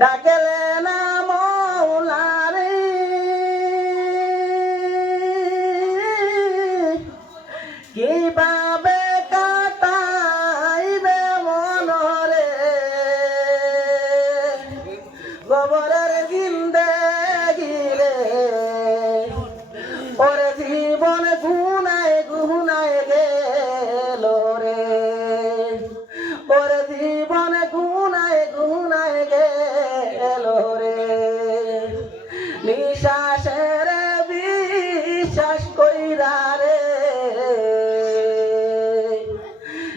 ডাকেলে না মৌলারে। কীভাবে কাটাইবে মনরে? গোবরের কি রে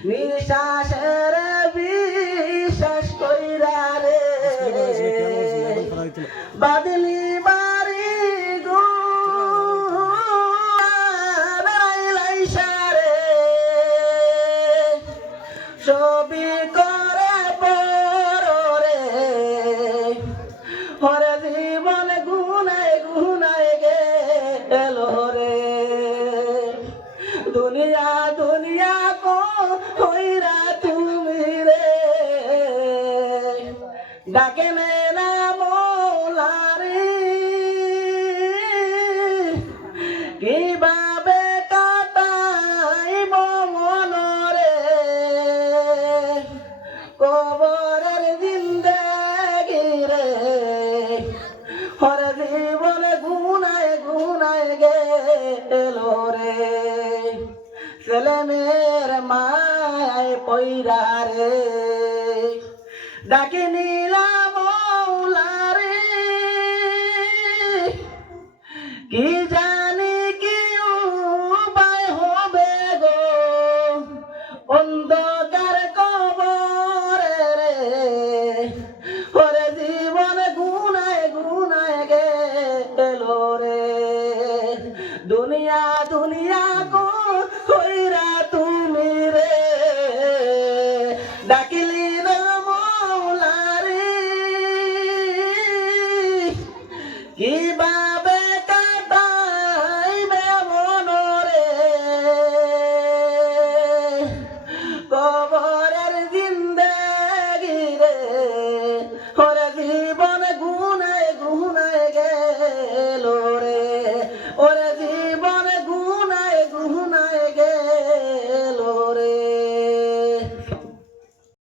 নিশ্বাসের বিশ্বাস কইরা রে বাদলি বা ডাকে না মোলারে। কীভাবে কাটাইব মনরে? কবরের জিন্দগি রে হরে জীবন গুনায় গুনায় গেল রে। ছেলে মেয়ের মায় পৈরা রে। ডাকে দুনিয়া দুনিয়া গো কইরা তুমি রে। ডাকিলি না মৌলারি। কি